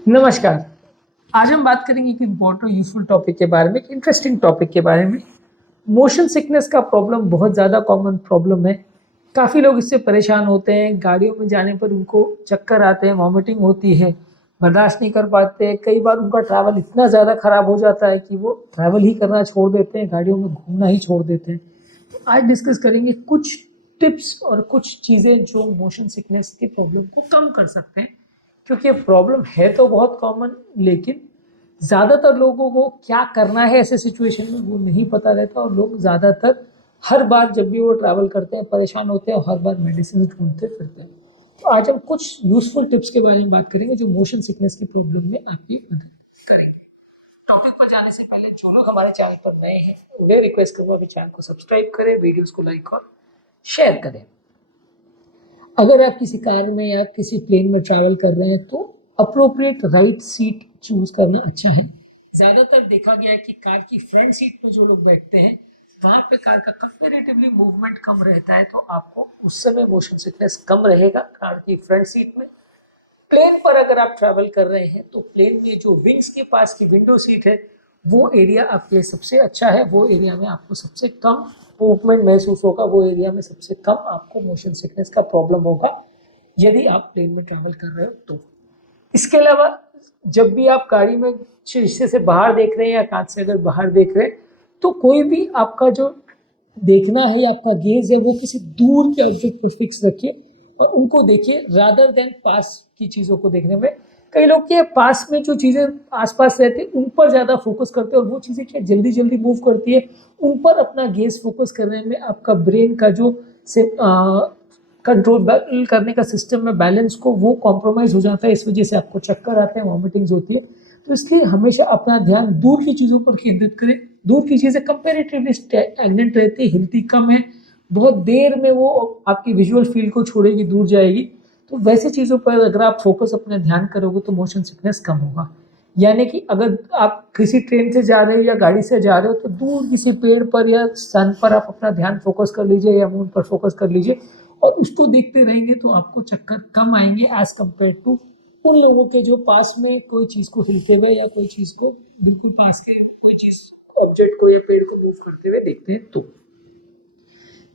नमस्कार। आज हम बात करेंगे एक इम्पोर्टेंट यूज़फुल टॉपिक के बारे में, एक इंटरेस्टिंग टॉपिक के बारे में। मोशन सिकनेस का प्रॉब्लम बहुत ज़्यादा कॉमन प्रॉब्लम है। काफ़ी लोग इससे परेशान होते हैं, गाड़ियों में जाने पर उनको चक्कर आते हैं, वॉमिटिंग होती है, बर्दाश्त नहीं कर पाते। कई बार उनका ट्रैवल इतना ज़्यादा खराब हो जाता है कि वो ट्रैवल ही करना छोड़ देते हैं, गाड़ियों में घूमना ही छोड़ देते हैं। तो आज डिस्कस करेंगे कुछ टिप्स और कुछ चीज़ें जो मोशन सिकनेस की प्रॉब्लम को कम कर सकते हैं। क्योंकि ये प्रॉब्लम है तो बहुत कॉमन, लेकिन ज़्यादातर लोगों को क्या करना है ऐसे सिचुएशन में वो नहीं पता रहता, और लोग ज़्यादातर हर बार जब भी वो ट्रैवल करते हैं परेशान होते हैं और हर बार मेडिसिन ढूंढते फिरते हैं। तो आज हम कुछ यूजफुल टिप्स के बारे में बात करेंगे जो मोशन सिकनेस की प्रॉब्लम में आपकी मदद करेंगे। टॉपिक पर जाने से पहले जो लोग हमारे चैनल पर नए हैं उन्हें रिक्वेस्ट करूंगा कि चैनल को सब्सक्राइब करें, वीडियोस को लाइक और शेयर करें। अगर आप किसी कार में या किसी प्लेन में ट्रैवल कर रहे हैं तो अप्रोप्रिएट राइट सीट चूज करना अच्छा है। ज़्यादातर देखा गया है कि कार की फ्रंट सीट पे जो लोग बैठते हैं वहाँ पे कार का कंपेरेटिवली मूवमेंट कम रहता है, तो आपको उस समय मोशन सिकनेस कम रहेगा कार की फ्रंट सीट में। प्लेन पर अगर आप ट्रैवल कर रहे हैं तो प्लेन में जो विंग्स के पास की विंडो सीट है वो एरिया आपके लिए सबसे अच्छा है। वो एरिया में आपको सबसे कम मूवमेंट महसूस होगा, वो एरिया में सबसे कम आपको मोशन सिकनेस का प्रॉब्लम होगा यदि आप प्लेन में ट्रैवल कर रहे हो तो। इसके अलावा जब भी आप गाड़ी में शीशे से बाहर देख रहे हैं या कांच से अगर बाहर देख रहे हैं तो कोई भी आपका जो देखना है या आपका गेज है वो किसी दूर के ऑब्जेक्ट पर फिक्स रखिए और उनको देखिए रादर देन पास की चीज़ों को देखने में। कई लोग के पास में जो चीज़ें आसपास रहती है उन पर ज़्यादा फोकस करते हैं और वो चीज़ें क्या जल्दी जल्दी मूव करती है, उन पर अपना गेज फोकस करने में आपका ब्रेन का जो कंट्रोल करने का सिस्टम में बैलेंस को वो कॉम्प्रोमाइज़ हो जाता है। इस वजह से आपको चक्कर आते हैं, वॉमिटिंग्स होती है। तो इसलिए हमेशा अपना ध्यान दूर की चीज़ों पर केंद्रित करें। दूर की चीज़ें कंपेरेटिवली स्टैग्नेंट रहती है, हिलती कम है, बहुत देर में वो आपकी विजुअल फील्ड को छोड़ेगी, दूर जाएगी। तो वैसी चीज़ों पर अगर आप फोकस अपने ध्यान करोगे तो मोशन सिकनेस कम होगा। यानी कि अगर आप किसी ट्रेन से जा रहे हो या गाड़ी से जा रहे हो तो दूर किसी पेड़ पर या सन पर आप अपना ध्यान फोकस कर लीजिए या मून पर फोकस कर लीजिए और उसको देखते रहेंगे तो आपको चक्कर कम आएंगे एज कम्पेयर टू उन लोगों के जो पास में कोई चीज़ को हिलते हुए या कोई चीज़ को बिल्कुल पास के कोई चीज़ ऑब्जेक्ट को या पेड़ को मूव करते हुए देखते हैं तो।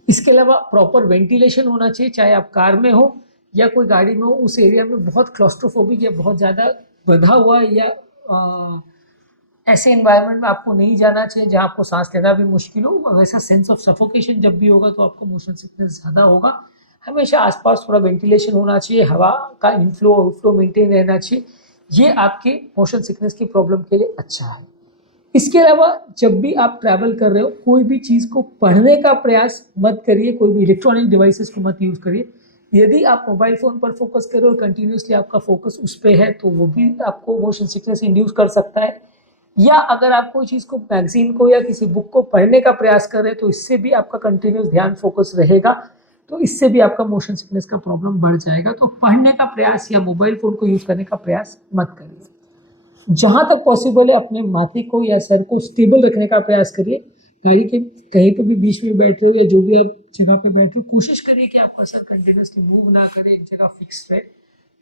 इसके अलावा प्रॉपर वेंटिलेशन होना चाहिए, चाहे आप कार में हो या कोई गाड़ी में हो। उस एरिया में बहुत क्लॉस्ट्रोफोबिक या बहुत ज़्यादा बंधा हुआ या ऐसे इन्वायरमेंट में आपको नहीं जाना चाहिए जहाँ आपको सांस लेना भी मुश्किल हो। वैसा सेंस ऑफ सफोकेशन जब भी होगा तो आपको मोशन सिकनेस ज़्यादा होगा। हमेशा आसपास थोड़ा वेंटिलेशन होना चाहिए, हवा का इनफ्लो आउटफ्लो मेंटेन रहना चाहिए। ये आपके मोशन सिकनेस की प्रॉब्लम के लिए अच्छा है। इसके अलावा जब भी आप ट्रैवल कर रहे हो कोई भी चीज़ को पढ़ने का प्रयास मत करिए, कोई भी इलेक्ट्रॉनिक डिवाइसेस को मत यूज़ करिए। यदि आप मोबाइल फ़ोन पर फोकस करो और कंटिन्यूसली आपका फोकस उस पर है तो वो भी आपको मोशन सिकनेस इंड्यूस कर सकता है। या अगर आप कोई चीज़ को मैगजीन को या किसी बुक को पढ़ने का प्रयास कर रहे हैं तो इससे भी आपका कंटिन्यूस ध्यान फोकस रहेगा, तो इससे भी आपका मोशन सिकनेस का प्रॉब्लम बढ़ जाएगा। तो पढ़ने का प्रयास या मोबाइल फ़ोन को यूज़ करने का प्रयास मत करिए। जहाँ तक पॉसिबल है अपने माथे को या सर को स्टेबल रखने का प्रयास करिए। गाड़ी के कहीं पर भी बीच में बैठ रहे हो या जो भी आप जगह पे बैठ रहे हो कोशिश करिए कि आपका सर कंटिन्यूसली मूव ना करे, एक जगह फिक्स रहे।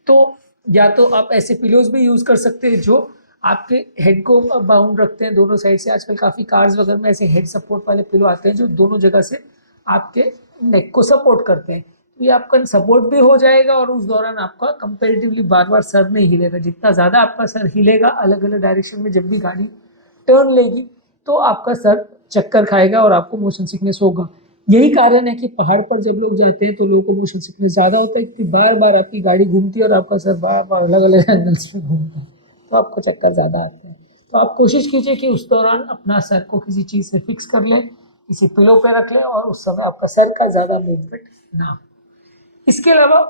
तो या तो आप ऐसे पिलोज भी यूज़ कर सकते हैं जो आपके हेड को बाउंड रखते हैं दोनों साइड से। आजकल काफ़ी कार्स वगैरह में ऐसे हेड सपोर्ट वाले पिलो आते हैं जो दोनों जगह से आपके नेक को सपोर्ट करते हैं। तो ये आपका सपोर्ट भी हो जाएगा और उस दौरान आपका कंपेरेटिवली बार बार सर नहीं हिलेगा। जितना ज़्यादा आपका सर हिलेगा अलग अलग डायरेक्शन में जब भी गाड़ी टर्न लेगी तो आपका सर चक्कर खाएगा और आपको मोशन सिकनेस होगा। यही कारण है कि पहाड़ पर जब लोग जाते हैं तो लोगों को मोशन सिकनेस ज़्यादा होता है क्योंकि बार बार आपकी गाड़ी घूमती है और आपका सर बार बार अलग अलग एंगल्स में घूमता है, तो आपको चक्कर ज़्यादा आते हैं। तो आप कोशिश कीजिए कि उस दौरान अपना सर को किसी चीज़ से फिक्स कर लें, किसी पिलो पे रख लें और उस समय आपका सर का ज़्यादा मूवमेंट ना हो। इसके अलावा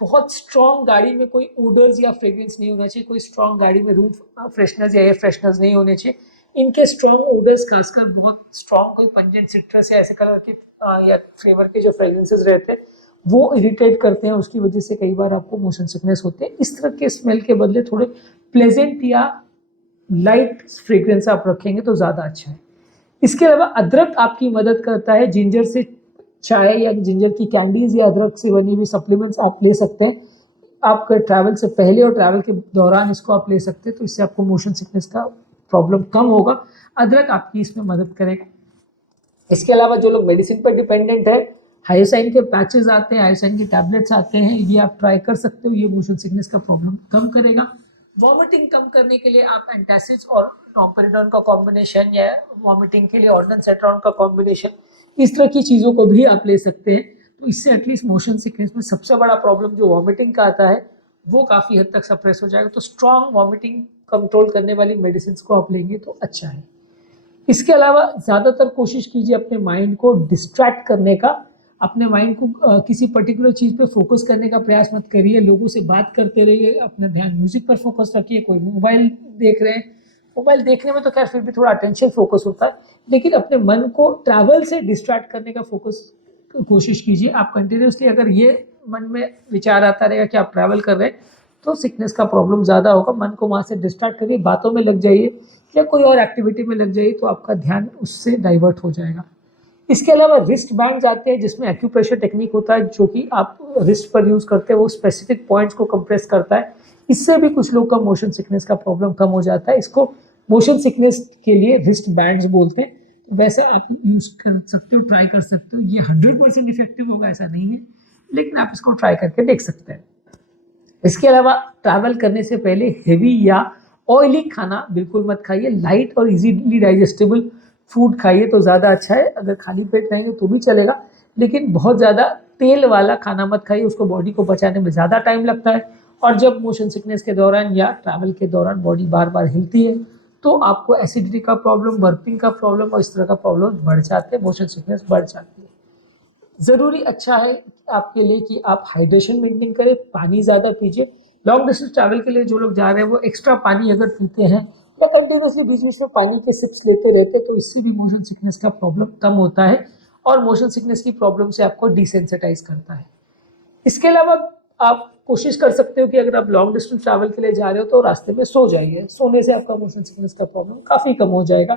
बहुत स्ट्रॉन्ग गाड़ी में कोई ओडर्स या फ्रेग्रेंस नहीं होना चाहिए। कोई स्ट्रॉन्ग गाड़ी में रूम फ्रेशनर्स या एयर फ्रेशनर्स नहीं होने चाहिए। इनके स्ट्रॉन्ग ओडर्स खासकर बहुत स्ट्रॉन्ग कोई पंजेंट सिट्रस या ऐसे कलर के या फ्लेवर के जो फ्रेग्रेंसेस रहते हैं वो इरिटेट करते हैं, उसकी वजह से कई बार आपको मोशन सिकनेस होते हैं। इस तरह के स्मेल के बदले थोड़े प्लेजेंट या लाइट फ्रेग्रेंस आप रखेंगे तो ज़्यादा अच्छा है। इसके अलावा अदरक आपकी मदद करता है। जिंजर से चाय या जिंजर की कैंडीज या अदरक से बनी हुई सप्लीमेंट्स आप ले सकते हैं। आप ट्रैवल से पहले और ट्रैवल के दौरान इसको आप ले सकते हैं, तो इससे आपको मोशन सिकनेस का प्रॉब्लम कम होगा। अदरक आपकी इसमें मदद करेगा। इसके अलावा जो लोग मेडिसिन पर डिपेंडेंट है, हायोसाइन के पैचेस आते हैं, हायोसाइन के टैबलेट्स आते हैं, ये आप ट्राई कर सकते हो, ये मोशन सिकनेस का प्रॉब्लम कम करेगा। वॉमिटिंग कम करने के लिए आप एंटासिड्स और डोम्पेरिडोन का कॉम्बिनेशन या वॉमिटिंग के लिए ऑर्डनसेट्रॉन का कॉम्बिनेशन, इस तरह की चीज़ों को भी आप ले सकते हैं। तो इससे एटलीस्ट मोशन सिकनेस में सबसे बड़ा प्रॉब्लम जो वॉमिटिंग का आता है वो काफ़ी हद तक सप्रेस हो जाएगा। तो स्ट्रॉन्ग वॉमिटिंग कंट्रोल करने वाली मेडिसिन को आप लेंगे तो अच्छा है। इसके अलावा ज़्यादातर कोशिश कीजिए अपने माइंड को डिस्ट्रैक्ट करने का, अपने माइंड को किसी पर्टिकुलर चीज़ पे फोकस करने का प्रयास मत करिए। लोगों से बात करते रहिए, अपना ध्यान म्यूजिक पर फोकस रखिए। कोई मोबाइल देख रहे हैं, मोबाइल देखने में तो खैर फिर भी थोड़ा अटेंशन फोकस होता है, लेकिन अपने मन को ट्रैवल से डिस्ट्रैक्ट करने का फोकस कोशिश कीजिए। आप कंटिन्यूसली अगर ये मन में विचार आता रहेगा कि आप ट्रैवल कर रहे हैं तो सिकनेस का प्रॉब्लम ज़्यादा होगा। मन को वहाँ से डिस्ट्रैक्ट करिए, बातों में लग जाइए या कोई और एक्टिविटी में लग जाइए, तो आपका ध्यान उससे डाइवर्ट हो जाएगा। इसके अलावा रिस्ट बैंड्स आते हैं जिसमें एक्यूप्रेशर टेक्निक होता है, जो कि आप रिस्ट पर यूज़ करते हैं, वो स्पेसिफिक पॉइंट्स को कंप्रेस करता है। इससे भी कुछ लोग का मोशन सिकनेस का प्रॉब्लम कम हो जाता है। इसको मोशन सिकनेस के लिए रिस्ट बैंड्स बोलते हैं। वैसे आप यूज़ कर सकते हो, ट्राई कर सकते हो। ये 100% इफेक्टिव होगा ऐसा नहीं है, लेकिन आप इसको ट्राई करके देख सकते हैं। इसके अलावा ट्रैवल करने से पहले हेवी या ऑयली खाना बिल्कुल मत खाइए। लाइट और इजीली डाइजेस्टेबल फूड खाइए तो ज़्यादा अच्छा है। अगर खाली पेट रहेंगे तो भी चलेगा, लेकिन बहुत ज़्यादा तेल वाला खाना मत खाइए, उसको बॉडी को पचाने में ज़्यादा टाइम लगता है। और जब मोशन सिकनेस के दौरान या ट्रैवल के दौरान बॉडी बार बार हिलती है तो आपको एसिडिटी का प्रॉब्लम, बर्पिंग का प्रॉब्लम और इस तरह का प्रॉब्लम बढ़ जाते हैं, मोशन सिकनेस बढ़ जाती है। ज़रूरी अच्छा है आपके लिए कि आप हाइड्रेशन मेंटेन करें, पानी ज़्यादा पीजिए। लॉन्ग डिस्टेंस ट्रैवल के लिए जो लोग जा रहे हैं वो एक्स्ट्रा पानी अगर पीते हैं या कंटिन्यूसली बीच बीच में पानी के सिप्स लेते रहते हैं तो इससे भी मोशन सिकनेस का प्रॉब्लम कम होता है और मोशन सिकनेस की प्रॉब्लम से आपको डिसेंसिटाइज करता है। इसके अलावा आप कोशिश कर सकते हो कि अगर आप लॉन्ग डिस्टेंस ट्रैवल के लिए जा रहे हो तो रास्ते में सो जाइए। सोने से आपका मोशन सिकनेस का प्रॉब्लम काफ़ी कम हो जाएगा।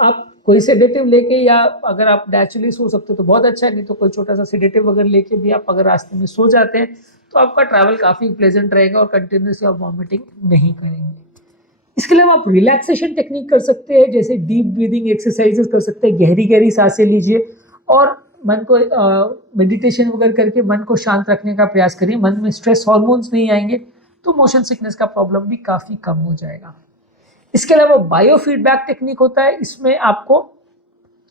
आप कोई सेडेटिव लेके, या अगर आप नेचुरली सो सकते हो तो बहुत अच्छा है, नहीं तो कोई छोटा सा सेडेटिव अगर लेके भी आप अगर रास्ते में सो जाते हैं तो आपका ट्रैवल काफ़ी प्लेजेंट रहेगा और कंटिन्यूसली आप वॉमिटिंग नहीं करेंगे। इसके अलावा आप रिलैक्सेशन टेक्निक कर सकते हैं, जैसे डीप ब्रीदिंग एक्सरसाइजेस कर सकते हैं। गहरी गहरी सांसें लीजिए और मन को मेडिटेशन वगैरह करके मन को शांत रखने का प्रयास करिए। मन में स्ट्रेस हार्मोन्स नहीं आएंगे तो मोशन सिकनेस का प्रॉब्लम भी काफ़ी कम हो जाएगा। इसके अलावा बायो फीडबैक टेक्निक होता है, इसमें आपको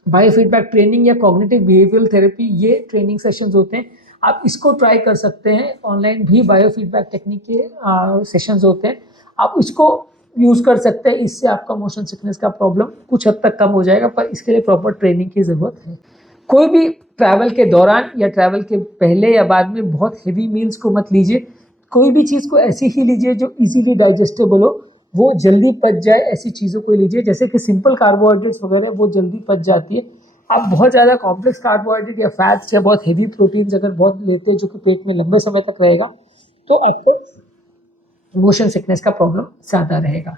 बायो फीडबैक ट्रेनिंग या कॉग्निटिव बिहेवियरल थेरेपी, ये ट्रेनिंग सेशंस होते हैं। आप इसको ट्राई कर सकते हैं। ऑनलाइन भी बायो फीडबैक टेक्निक के सेशंस होते हैं, आप इसको यूज़ कर सकते हैं। इससे आपका मोशन सिकनेस का प्रॉब्लम कुछ हद तक कम हो जाएगा, पर इसके लिए प्रॉपर ट्रेनिंग की ज़रूरत है। कोई भी ट्रैवल के दौरान या ट्रैवल के पहले या बाद में बहुत हेवी मील्स को मत लीजिए। कोई भी चीज़ को ऐसी ही लीजिए जो इजीली डाइजेस्टेबल हो, वो जल्दी पच जाए, ऐसी चीज़ों को लीजिए। जैसे कि सिंपल कार्बोहाइड्रेट्स वगैरह वो जल्दी पच जाती है। आप बहुत ज़्यादा कॉम्प्लेक्स कार्बोहाइड्रेट या फैट्स या बहुत हेवी प्रोटीन्स अगर बहुत लेते हैं जो कि पेट में लंबे समय तक रहेगा तो आपको मोशन सिकनेस का प्रॉब्लम ज़्यादा रहेगा।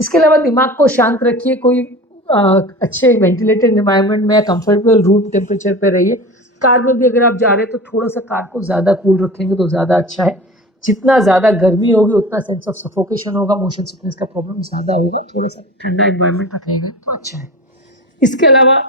इसके अलावा दिमाग को शांत रखिए। कोई अच्छे वेंटिलेटेड एनवायरनमेंट में, कंफर्टेबल रूम टेम्परेचर पे रहिए। कार में भी अगर आप जा रहे हैं तो थोड़ा सा कार को ज़्यादा कूल रखेंगे तो ज़्यादा अच्छा है। जितना ज़्यादा गर्मी होगी उतना सेंस ऑफ सफोकेशन होगा, मोशन सिकनेस का प्रॉब्लम ज़्यादा होगा। थोड़ा सा ठंडा एनवायरनमेंट रखेगा तो अच्छा है। इसके अलावा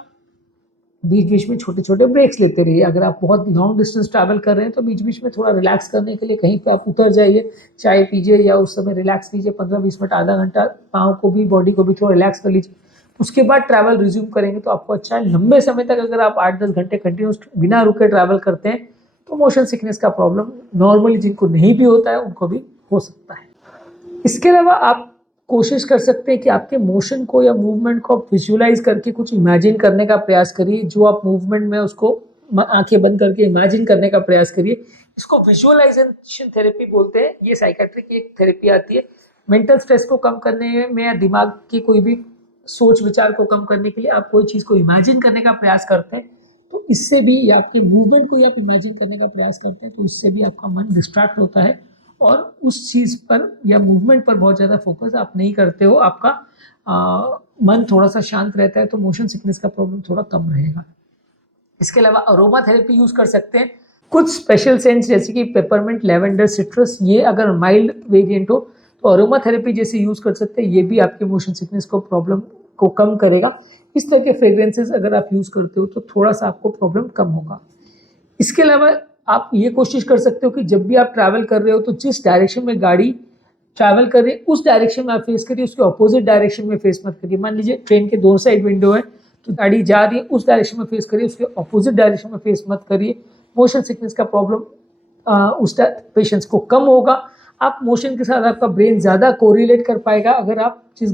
बीच बीच में छोटे छोटे ब्रेक्स लेते रहिए। अगर आप बहुत लॉन्ग डिस्टेंस ट्रैवल कर रहे हैं तो बीच बीच में थोड़ा रिलैक्स करने के लिए कहीं पे आप उतर जाइए, चाय पीजिए या उस समय रिलैक्स कीजिए 15-20 मिनट, आधा घंटा, पाँव को भी, बॉडी को भी थोड़ा रिलैक्स कर लीजिए। उसके बाद ट्रैवल रिज्यूम करेंगे तो आपको अच्छा है। लंबे समय तक अगर आप 8-10 घंटे कंटिन्यूस बिना रुके ट्रैवल करते हैं तो मोशन सिकनेस का प्रॉब्लम नॉर्मली जिनको नहीं भी होता है उनको भी हो सकता है। इसके अलावा आप कोशिश कर सकते हैं कि आपके मोशन को या मूवमेंट को आप विजुअलाइज करके कुछ इमेजिन करने का प्रयास करिए। जो आप मूवमेंट में उसको आंखें बंद करके इमेजिन करने का प्रयास करिए। इसको विजुअलाइजेशन थेरेपी बोलते हैं। ये साइकेट्री की एक थेरेपी आती है। मेंटल स्ट्रेस को कम करने में या दिमाग की कोई भी सोच विचार को कम करने के लिए आप कोई चीज़ को इमेजिन करने का प्रयास करते हैं तो इससे भी, या आपके मूवमेंट को आप इमेजिन करने का प्रयास करते हैं तो इससे भी आपका मन डिस्ट्रैक्ट होता है और उस चीज़ पर या मूवमेंट पर बहुत ज़्यादा फोकस आप नहीं करते हो। आपका मन थोड़ा सा शांत रहता है तो मोशन सिकनेस का प्रॉब्लम थोड़ा कम रहेगा। इसके अलावा अरोमा थेरेपी यूज़ कर सकते हैं। कुछ स्पेशल सेंट्स जैसे कि पेपरमिंट, लेवेंडर, सिट्रस, ये अगर माइल्ड वेरिएंट हो तो अरोमा थेरेपी जैसे यूज़ कर सकते हैं। ये भी आपके मोशन सिकनेस को प्रॉब्लम को कम करेगा। इस तरह के फ्रेग्रेंसेस अगर आप यूज़ करते हो तो थोड़ा सा आपको प्रॉब्लम कम होगा। इसके अलावा आप ये कोशिश कर सकते हो कि जब भी आप ट्रैवल कर रहे हो तो जिस डायरेक्शन में गाड़ी ट्रैवल कर रही है उस डायरेक्शन में आप फेस करिए, उसके ऑपोजिट डायरेक्शन में फेस मत करिए। मान लीजिए ट्रेन के दोनों साइड विंडो है तो गाड़ी जा रही है उस डायरेक्शन में फेस करिए, उसके ऑपोजिट डायरेक्शन में फेस मत करिए। मोशन सिकनेस का प्रॉब्लम उस पेशेंट्स को कम होगा। आप मोशन के साथ आपका ब्रेन ज़्यादा कोरिलेट कर पाएगा अगर आप जिस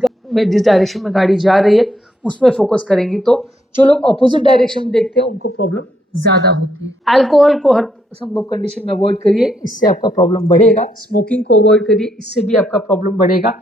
डायरेक्शन में गाड़ी जा रही है उसमें फोकस करेंगे। तो जो लोग ऑपोजिट डायरेक्शन में देखते हैं उनको प्रॉब्लम ज़्यादा होती है। अल्कोहल को हर संभव कंडीशन में अवॉइड करिए, इससे आपका प्रॉब्लम बढ़ेगा। स्मोकिंग को अवॉइड करिए, इससे भी आपका प्रॉब्लम बढ़ेगा।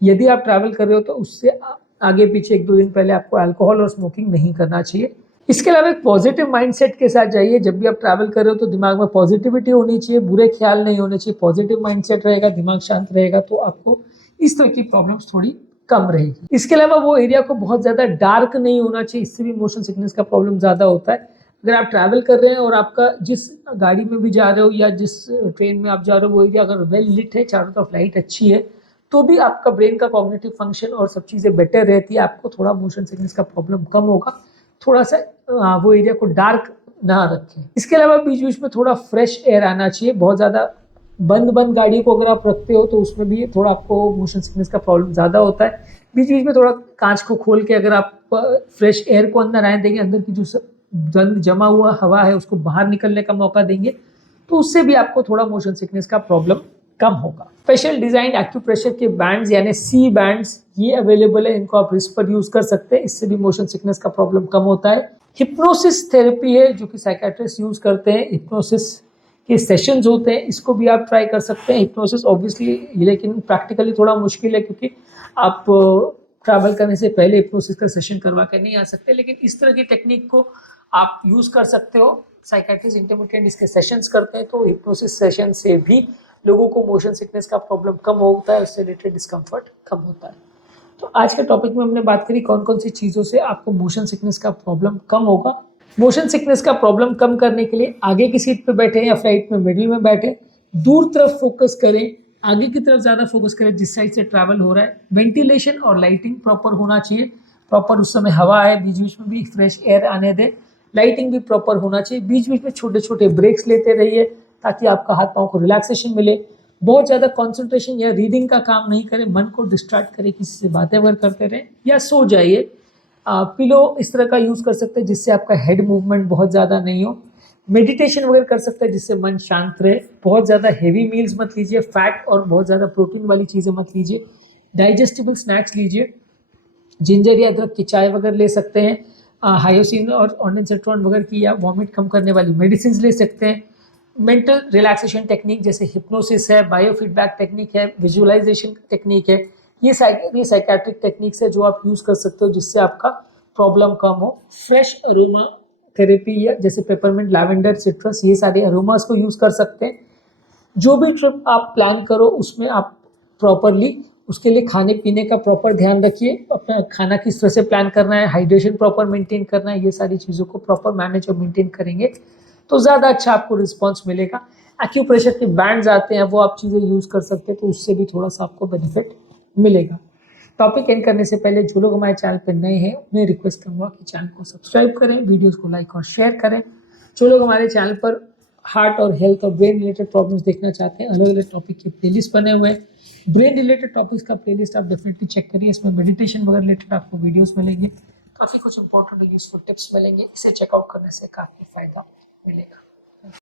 यदि आप ट्रैवल कर रहे हो तो उससे आगे पीछे 1-2 दिन पहले आपको अल्कोहल और स्मोकिंग नहीं करना चाहिए। इसके अलावा एक पॉजिटिव माइंडसेट के साथ जाइए। जब भी आप ट्रैवल कर रहे हो तो दिमाग में पॉजिटिविटी होनी चाहिए, बुरे ख्याल नहीं होने चाहिए। पॉजिटिव माइंडसेट रहेगा, दिमाग शांत रहेगा तो आपको इस तरह की प्रॉब्लम्स थोड़ी कम रहेगी। इसके अलावा वो एरिया को बहुत ज़्यादा डार्क नहीं होना चाहिए, इससे भी मोशन सिकनेस का प्रॉब्लम ज़्यादा होता है। अगर आप ट्रैवल कर रहे हैं और आपका जिस गाड़ी में भी जा रहे हो या जिस ट्रेन में आप जा रहे हो वो एरिया अगर वेल लिट है, चारों तरफ लाइट अच्छी है, तो भी आपका ब्रेन का कॉग्निटिव फंक्शन और सब चीज़ें बेटर रहती है। आपको थोड़ा मोशन सिकनेस का प्रॉब्लम कम होगा। थोड़ा सा वो एरिया को डार्क ना रखें। इसके अलावा बीच बीच में थोड़ा फ्रेश एयर आना चाहिए। बहुत ज़्यादा बंद गाड़ी को अगर आप रखते हो तो उसमें भी थोड़ा आपको मोशन सिकनेस का प्रॉब्लम ज़्यादा होता है। बीच बीच में थोड़ा कांच को खोल के अगर आप फ्रेश एयर को अंदर आने देंगे, अंदर की जो गंद जमा हुआ हवा है उसको बाहर निकलने का मौका देंगे, तो उससे भी आपको थोड़ा मोशन सिकनेस का प्रॉब्लम कम होगा। स्पेशल डिजाइन एक्यूप्रेशर के बैंड्स यानी सी बैंड्स ये अवेलेबल है, इनको आप रिस्ट पर यूज कर सकते हैं, इससे भी मोशन सिकनेस का प्रॉब्लम कम होता है। हिप्नोसिस थेरेपी है जो कि साइकियाट्रिस्ट यूज करते हैं, हिप्नोसिस के सेशंस होते हैं, इसको भी आप ट्राई कर सकते हैं। हिप्नोसिस ऑब्वियसली लेकिन प्रैक्टिकली थोड़ा मुश्किल है क्योंकि आप ट्रैवल करने से पहले हिप्नोसिस का सेशन करवा कर नहीं आ सकते, लेकिन इस तरह की टेक्निक को आप यूज कर सकते हो। साइकियाट्रिस्ट इंटरमिटेंट इसके सेशंस करते हैं, तो हिप्नोसिस सेशन से भी लोगों को मोशन सिकनेस का प्रॉब्लम कम होता है, उससे रिलेटेड डिस्कम्फर्ट कम होता है। तो आज के टॉपिक में हमने बात करी कौन कौन सी चीज़ों से आपको मोशन सिकनेस का प्रॉब्लम कम होगा। मोशन सिकनेस का प्रॉब्लम कम करने के लिए आगे की सीट पे बैठे या फ्लाइट में मिडिल में बैठे, दूर तरफ फोकस करें, आगे की तरफ ज़्यादा फोकस करें जिस साइड से ट्रैवल हो रहा है। वेंटिलेशन और लाइटिंग प्रॉपर होना चाहिए, प्रॉपर उस समय हवा है, बीच बीच में भी फ्रेश एयर आने दें। लाइटिंग भी प्रॉपर होना चाहिए, बीच बीच में छोटे छोटे ब्रेक्स लेते रहिए ताकि आपका हाथ पाँव को रिलैक्सेशन मिले। बहुत ज़्यादा कंसंट्रेशन या रीडिंग का काम नहीं करें, मन को डिस्ट्रैक्ट करें, किसी से बातें वगैरह करते रहें या सो जाइए। पिलो इस तरह का यूज़ कर सकते हैं जिससे आपका हेड मूवमेंट बहुत ज़्यादा नहीं हो। मेडिटेशन वगैरह कर सकते हैं जिससे मन शांत रहे। बहुत ज़्यादा हेवी मील्स मत लीजिए, फैट और बहुत ज़्यादा प्रोटीन वाली चीज़ें मत लीजिए। डाइजेस्टिबल स्नैक्स लीजिए, जिंजर या अदरक की चाय वगैरह ले सकते हैं। हायोसिन और ऑर्निसेट्रॉन वगैरह की या वॉमिट कम करने वाली मेडिसिन ले सकते हैं। मेंटल रिलैक्सेशन टेक्निक जैसे हिप्नोसिस है, बायोफीडबैक टेक्निक है, विजुअलाइजेशन टेक्निक है, ये साइकियाट्रिक टेक्निक्स है जो आप यूज़ कर सकते हो जिससे आपका प्रॉब्लम कम हो। फ्रेश अरोमा थेरेपी या जैसे पेपरमिंट, लैवेंडर, सिट्रस, ये सारे अरोमास को यूज़ कर सकते हैं। जो भी ट्रिप आप प्लान करो उसमें आप प्रॉपरली उसके लिए खाने पीने का प्रॉपर ध्यान रखिए। अपना खाना किस तरह से प्लान करना है, हाइड्रेशन प्रॉपर मेंटेन करना है, ये सारी चीज़ों को प्रॉपर मैनेज और मेंटेन करेंगे तो ज़्यादा अच्छा आपको रिस्पॉन्स मिलेगा। एक्यूप्रेशर के बैंड्स आते हैं, वो आप चीज़ें यूज़ कर सकते हैं तो उससे भी थोड़ा सा आपको बेनिफिट मिलेगा। टॉपिक एंड करने से पहले जो लोग हमारे चैनल पर नए हैं उन्हें रिक्वेस्ट करूँगा कि चैनल को सब्सक्राइब करें, वीडियोज़ को लाइक और शेयर करें। जो लोग हमारे चैनल पर हार्ट और हेल्थ और ब्रेन रिलेटेड प्रॉब्लम्स देखना चाहते हैं, अलग अलग टॉपिक के प्लेलिस्ट बने हुए हैं। ब्रेन रिलेटेड टॉपिक्स का प्लेलिस्ट आप डेफिनेटली चेक करिए, इसमें मेडिटेशन वगैरह रिलेटेड आपको वीडियोस मिलेंगे, काफ़ी कुछ इंपॉर्टेंट और यूजफुल टिप्स मिलेंगे। इसे चेकआउट करने से काफ़ी फायदा मिलेगा।